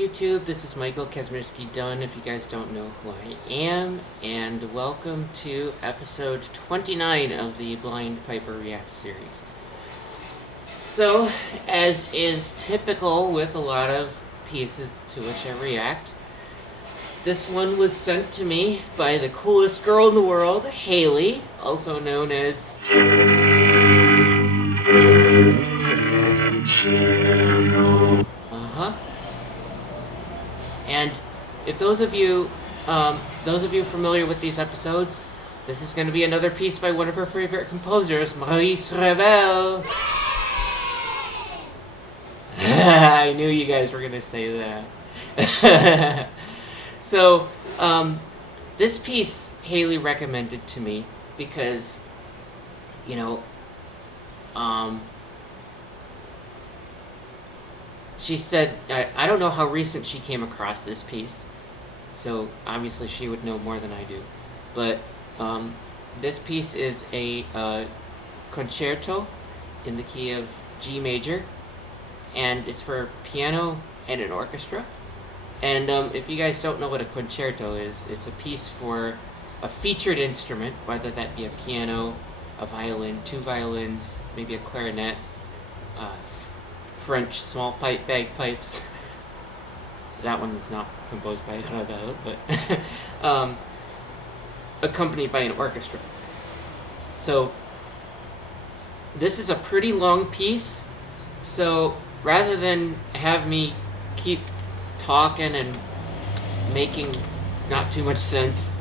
YouTube, this is Michael Kazmierski Dunn, if you guys don't know who I am, and welcome to episode 29 of the Blind Piper React series. So, as is typical with a lot of pieces to which I react, this one was sent to me by the coolest girl in the world, Hailey, also known as... And if those of you familiar with these episodes, this is going to be another piece by one of her favorite composers, Maurice Ravel. I knew you guys were going to say that. So, this piece Hailey recommended to me because, she said, I don't know how recent she came across this piece, so obviously she would know more than I do. But this piece is a concerto in the key of G major, and it's for piano and an orchestra. And if you guys don't know what a concerto is, it's a piece for a featured instrument, whether that be a piano, a violin, two violins, maybe a clarinet, French small pipe bagpipes. That one was not composed by Ravel, but accompanied by an orchestra. So this is a pretty long piece, so rather than have me keep talking and making not too much sense,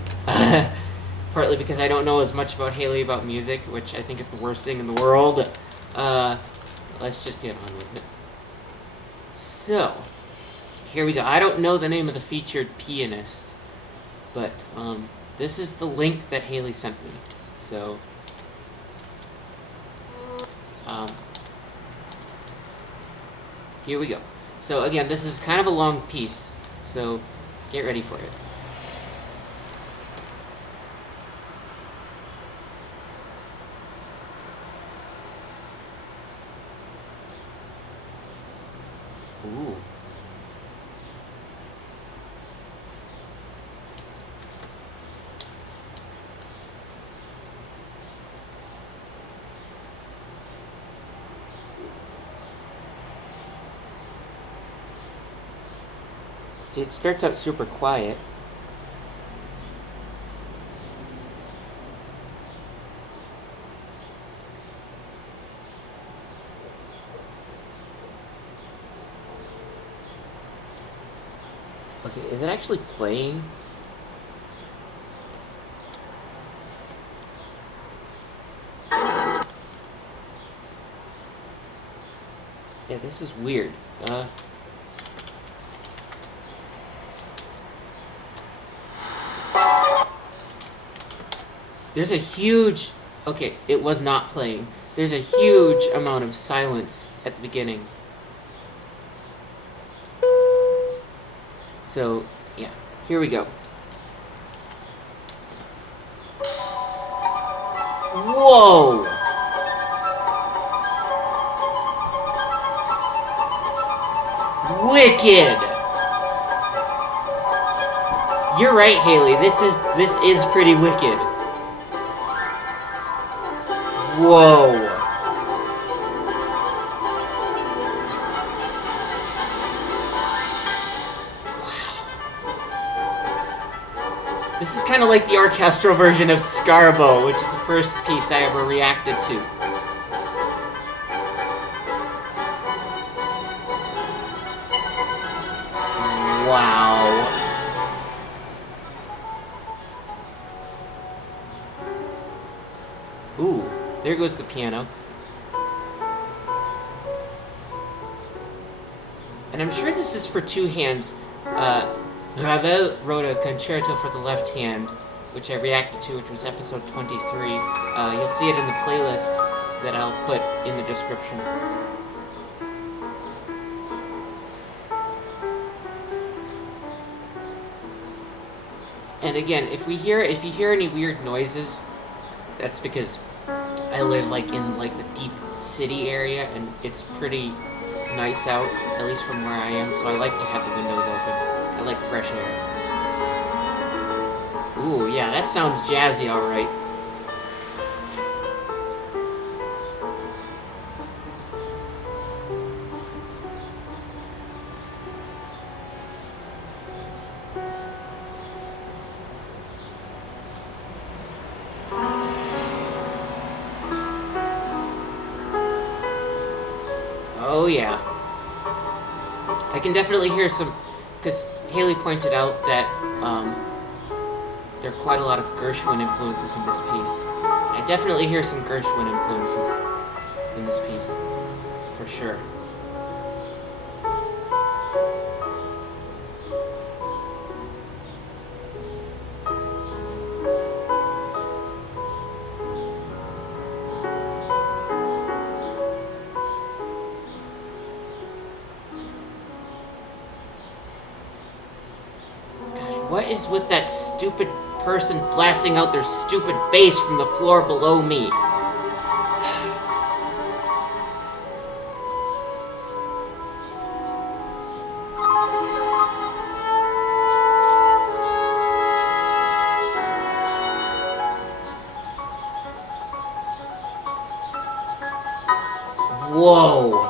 partly because I don't know as much about Hailey about music, which I think is the worst thing in the world, let's just get on with it. So, here we go. I don't know the name of the featured pianist, but this is the link that Hailey sent me. So, here we go. So again, this is kind of a long piece, so get ready for it. Ooh. See, it starts out super quiet. Okay, is it actually playing? Yeah, this is weird. There's a huge... Okay, it was not playing. There's a huge amount of silence at the beginning. So, yeah, here we go. Whoa! Wicked! You're right, Hailey. This is pretty wicked. Whoa! This is kind of like the orchestral version of Scarbo, which is the first piece I ever reacted to. Wow. Ooh, there goes the piano. And I'm sure this is for two hands. Ravel wrote a concerto for the left hand, which I reacted to, which was episode 23. You'll see it in the playlist that I'll put in the description. And again, if you hear any weird noises, that's because I live in the deep city area, and it's pretty nice out at least from where I am, so I like to have the windows open. I like fresh air. So. Ooh, yeah, that sounds jazzy, alright. Oh yeah. I can definitely hear some, because Hailey pointed out that there are quite a lot of Gershwin influences in this piece. I definitely hear some Gershwin influences in this piece, for sure. What is with that stupid person blasting out their stupid bass from the floor below me? Whoa.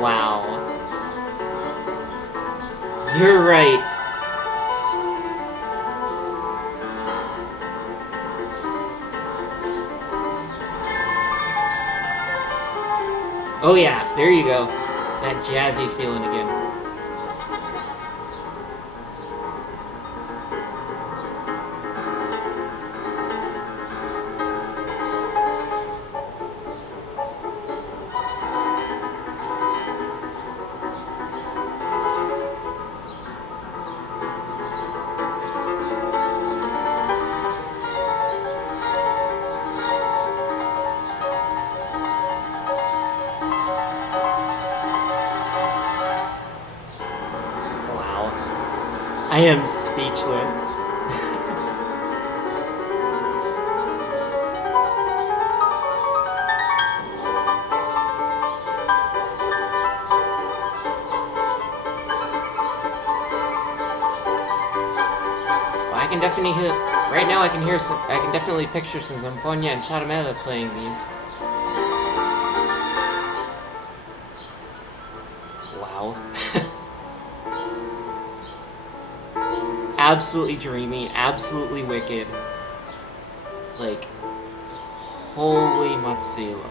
Wow. You're right. Oh yeah, there you go. That jazzy feeling again. I am speechless. Well, I can definitely hear. Right now, I can hear some. I can definitely picture some Zampoña and Charamela playing these. Wow. Absolutely dreamy, absolutely wicked. Like, holy Matsilo.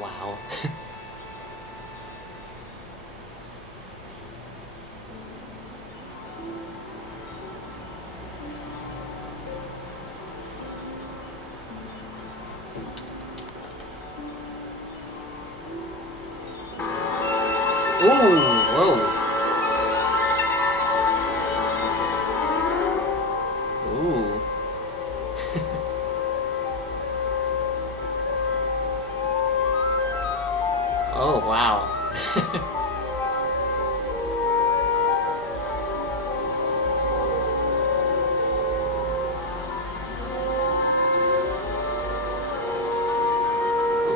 Wow. Ooh, whoa. Ooh. Oh, wow.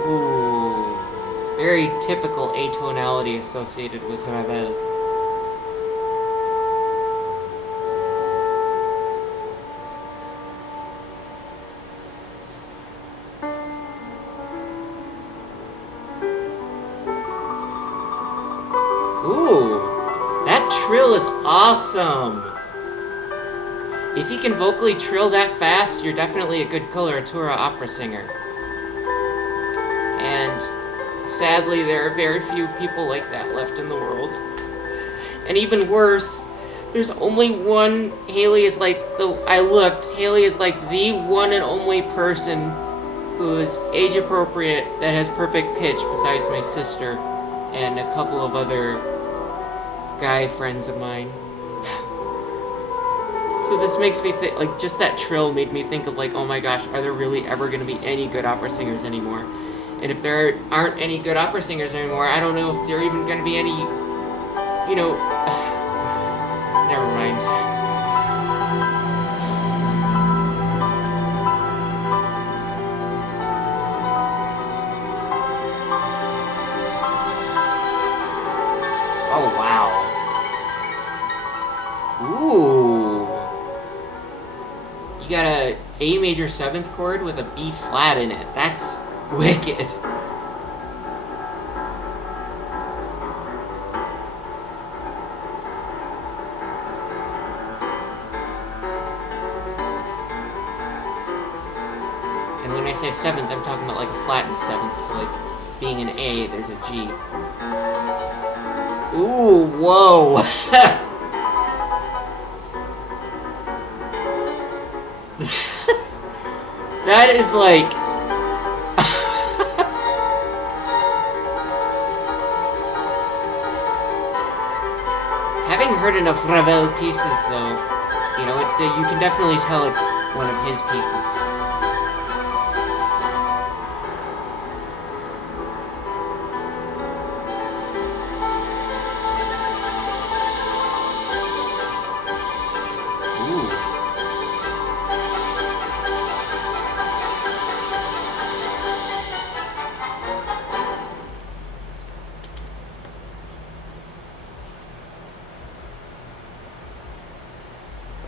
Ooh. Very typical atonality associated with Ravel. Ooh, that trill is awesome. If you can vocally trill that fast, you're definitely a good coloratura opera singer. And sadly, there are very few people like that left in the world. And even worse, there's only one. Hailey is like Hailey is like the one and only person who is age appropriate that has perfect pitch besides my sister and a couple of other guy friends of mine. So this makes me think, like, just that trill made me think of, like, oh my gosh, are there really ever going to be any good opera singers anymore? And if there aren't any good opera singers anymore, I don't know if there are even going to be any, you know, never mind. Oh, wow. Ooh. You got a A major 7th chord with a B flat in it. That's wicked. And when I say 7th, I'm talking about like a flattened 7th. So like being an A, there's a G. Ooh, whoa. That is like... Having heard enough Ravel pieces, though, you know, you can definitely tell it's one of his pieces.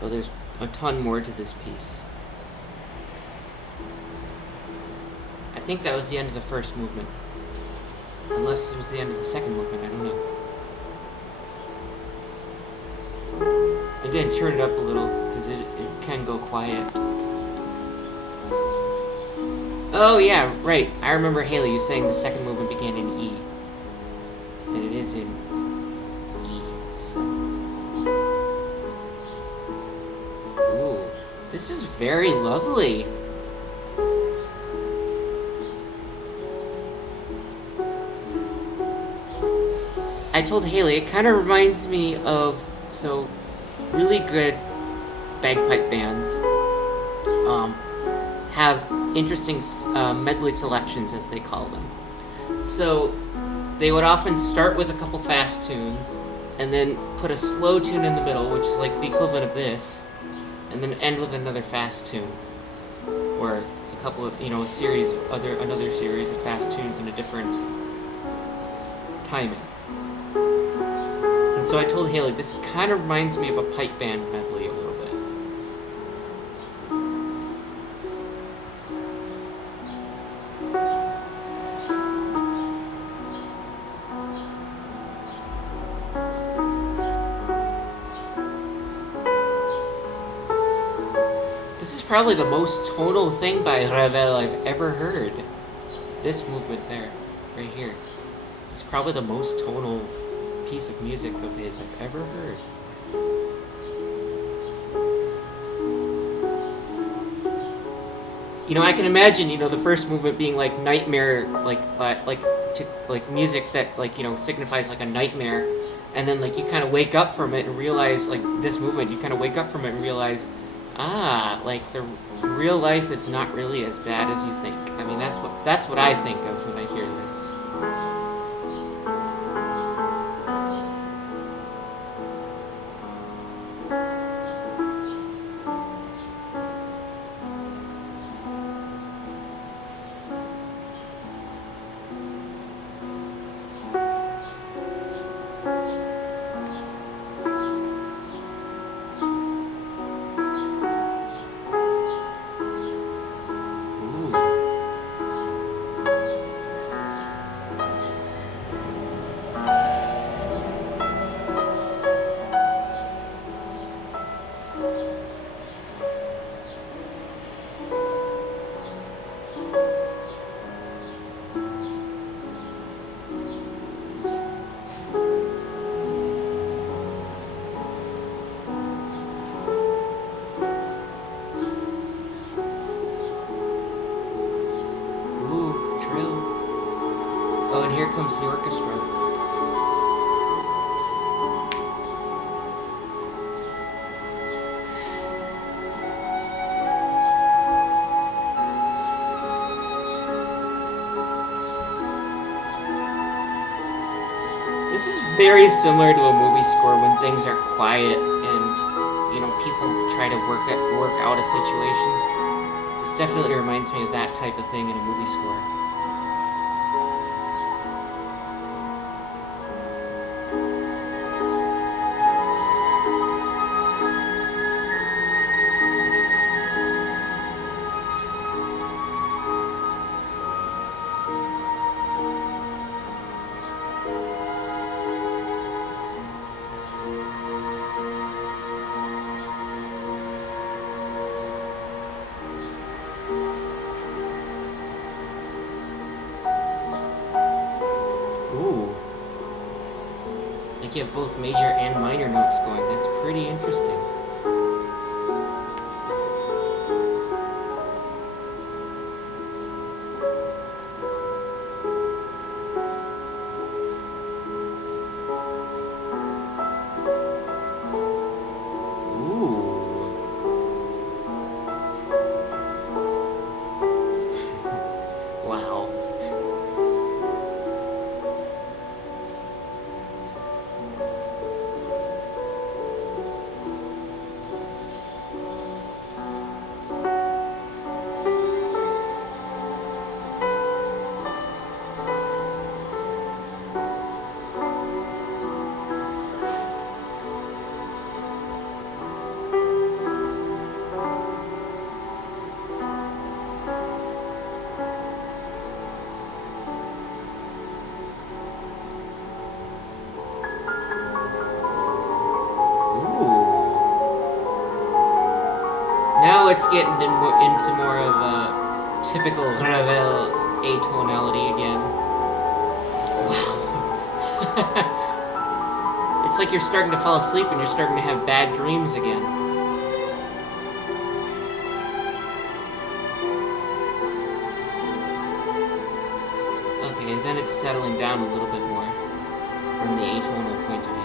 Oh, there's a ton more to this piece. I think that was the end of the first movement. Unless it was the end of the second movement, I don't know. Again, turn it up a little, because it can go quiet. Oh yeah, right. I remember Hailey, you saying the second movement began in E. And it is in E, so... This is very lovely. I told Hailey, it kind of reminds me of, so, really good bagpipe bands have interesting medley selections, as they call them. So, they would often start with a couple fast tunes, and then put a slow tune in the middle, which is like the equivalent of this, and then end with another fast tune, or a couple of, another series of fast tunes in a different timing. And so I told Hailey, this kind of reminds me of a pipe band medley a little bit. This is probably the most tonal thing by Ravel I've ever heard. This movement there, right here. It's probably the most tonal piece of music of his I've ever heard. You know, I can imagine, the first movement being like nightmare, like music that signifies like a nightmare, and then like you kind of wake up from it and realize, like this movement, you kind of wake up from it and realize, like the real life is not really as bad as you think. I mean, that's what I think of when I hear this. and here comes the orchestra. This is very similar to a movie score when things are quiet and people try to work out a situation. This definitely reminds me of that type of thing in a movie score. Ooh. Like you have both major and minor notes going. That's pretty interesting. Wow. Now it's getting into more of a typical Ravel atonality again. Wow. It's like you're starting to fall asleep and you're starting to have bad dreams again. Okay, then it's settling down a little bit more from the atonal point of view.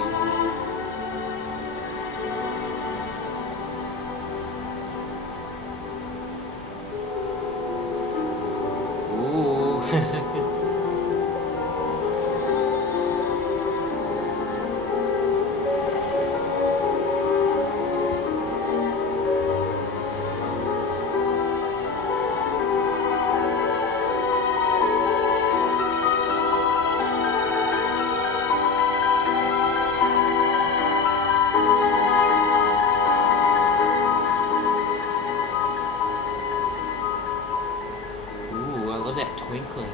Ooh, I love that twinkling.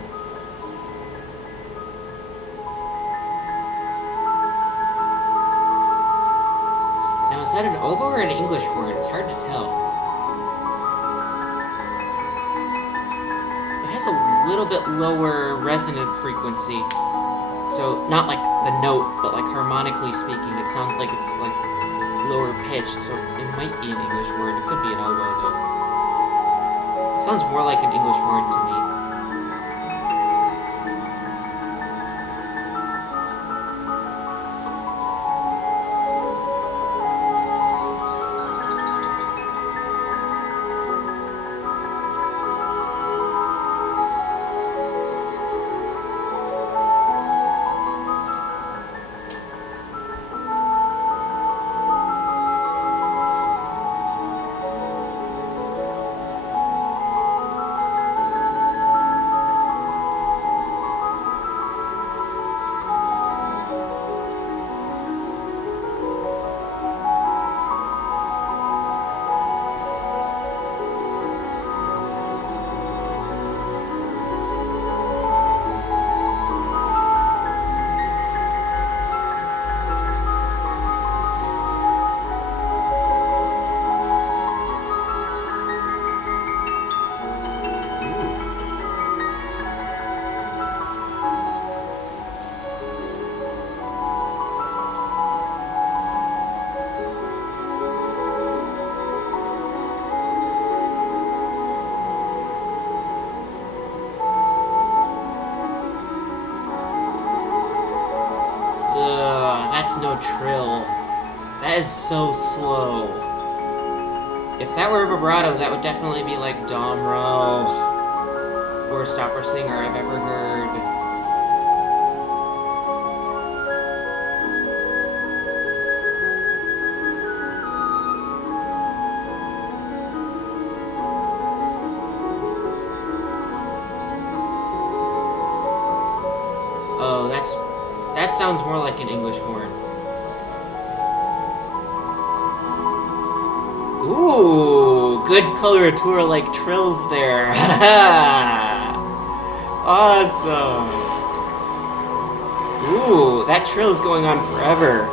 Now, is that an oboe or an English horn? It's hard to tell. It has a little bit lower resonant frequency. So, not like the note, but like harmonically speaking, it sounds like it's like lower pitched, so it might be an English horn. It could be an oboe, though. It sounds more like an English horn to me. that's no trill. That is so slow. If that were a vibrato, that would definitely be like Domro. Worst opera singer I've ever heard. Oh, that sounds more like an English horn. Ooh, good coloratura like trills there. Awesome. Ooh, that trill is going on forever.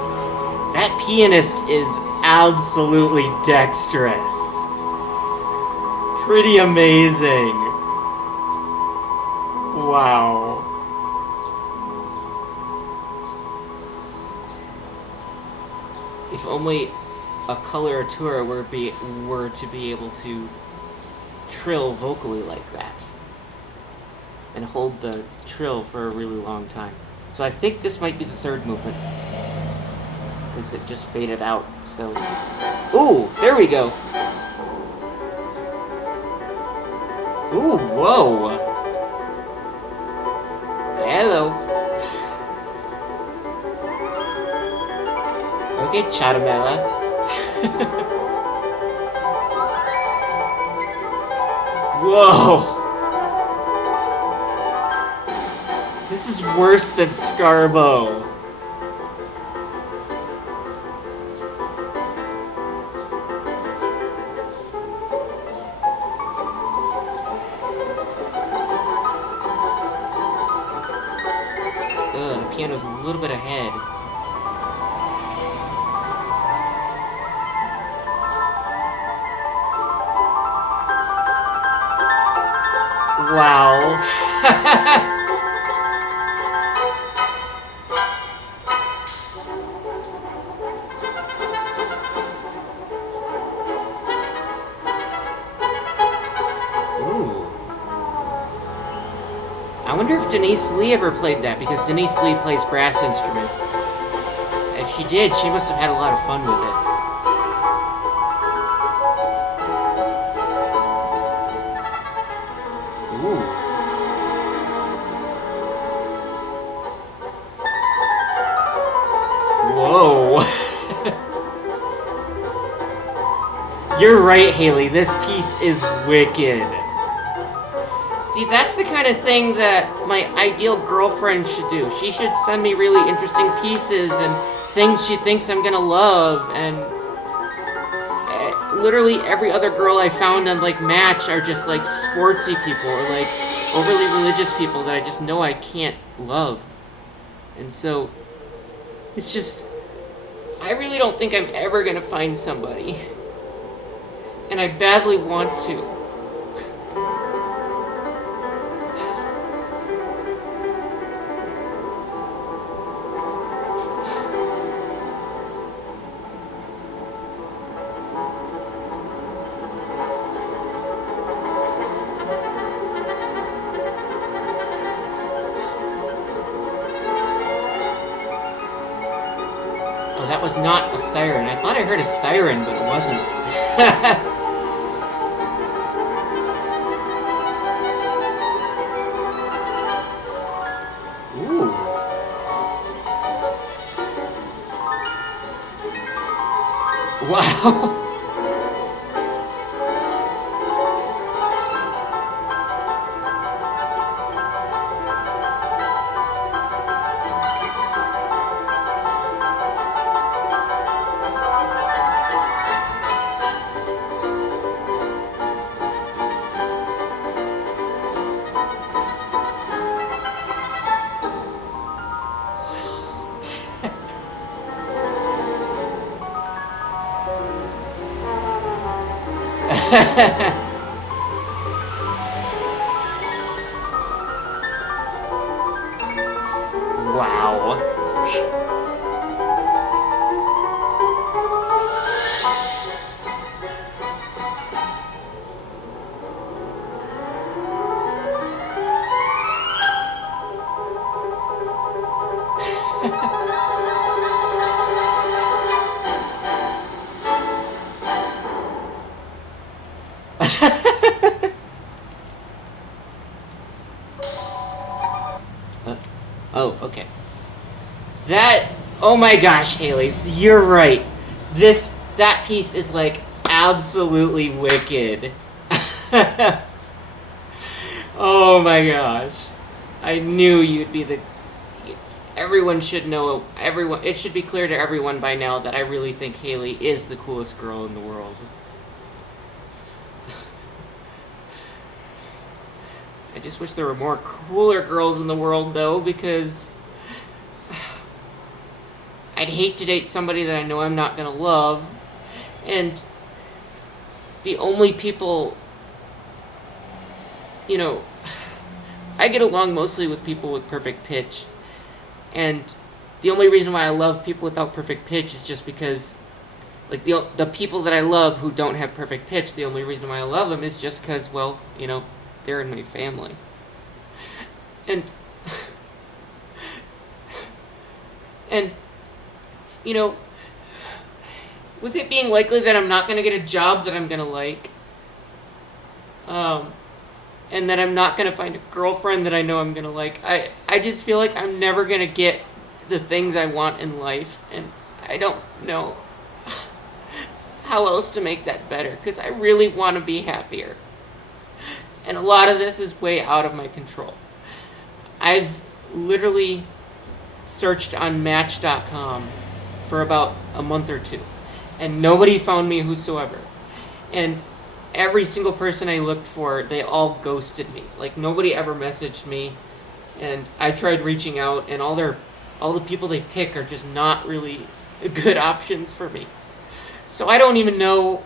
That pianist is absolutely dexterous. Pretty amazing. Wow. If only a coloratura were to be able to trill vocally like that and hold the trill for a really long time. So I think this might be the third movement because it just faded out. So, ooh, there we go. Ooh, whoa. Hello. Okay, Charamella. Whoa! This is worse than Scarbo. Ugh, the piano's a little bit ahead. Wow. Ooh. I wonder if Denise Lee ever played that, because Denise Lee plays brass instruments. If she did, she must have had a lot of fun with it. Ooh. Whoa. You're right, Hailey. This piece is wicked. See, that's the kind of thing that my ideal girlfriend should do. She should send me really interesting pieces and things she thinks I'm gonna love, and literally every other girl I found on like Match are just like sportsy people or like overly religious people that I just know I can't love. And so it's just, I really don't think I'm ever gonna find somebody, and I badly want to. That was not a siren. I thought I heard a siren, but it wasn't. Ooh. Wow. Wow. Oh, okay. That. Oh my gosh, Hailey, you're right. That piece is like absolutely wicked. Oh my gosh. I knew you'd be the. Everyone should know. Everyone. It should be clear to everyone by now that I really think Hailey is the coolest girl in the world. I just wish there were more cooler girls in the world, though, because I'd hate to date somebody that I know I'm not gonna love, and the only people, you know, I get along mostly with people with perfect pitch, and the only reason why I love people without perfect pitch is just because, like, the people that I love who don't have perfect pitch, the only reason why I love them is just because, well, they're in my family. And, with it being likely that I'm not going to get a job that I'm going to like, and that I'm not going to find a girlfriend that I know I'm going to like, I just feel like I'm never going to get the things I want in life, and I don't know how else to make that better, because I really want to be happier. And a lot of this is way out of my control. I've literally searched on Match.com for about a month or two, and nobody found me whosoever. And every single person I looked for, they all ghosted me. Like, nobody ever messaged me, and I tried reaching out, and all the people they pick are just not really good options for me. So I don't even know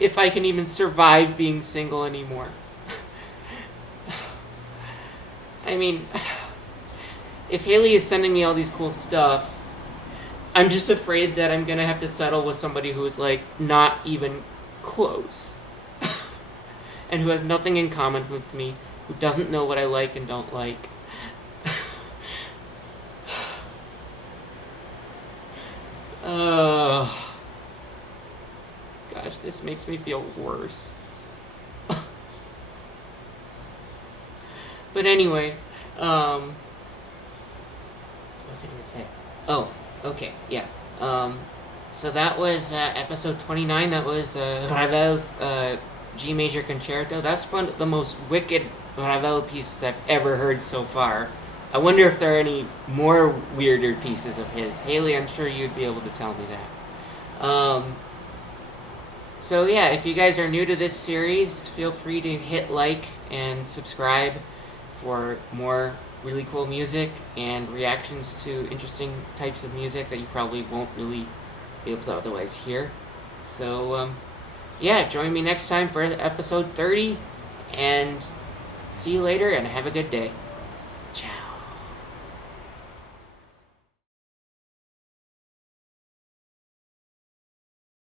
if I can even survive being single anymore. I mean, if Hailey is sending me all these cool stuff, I'm just afraid that I'm gonna have to settle with somebody who's, like, not even close. And who has nothing in common with me, who doesn't know what I like and don't like. Gosh, this makes me feel worse. But anyway, what was I going to say? Oh, okay, yeah. So that was episode 29. That was Ravel's G major concerto. That's one of the most wicked Ravel pieces I've ever heard so far. I wonder if there are any more weirder pieces of his. Hailey, I'm sure you'd be able to tell me that. So yeah, if you guys are new to this series, feel free to hit like and subscribe for more really cool music and reactions to interesting types of music that you probably won't really be able to otherwise hear. So yeah, join me next time for episode 30, and see you later, and have a good day.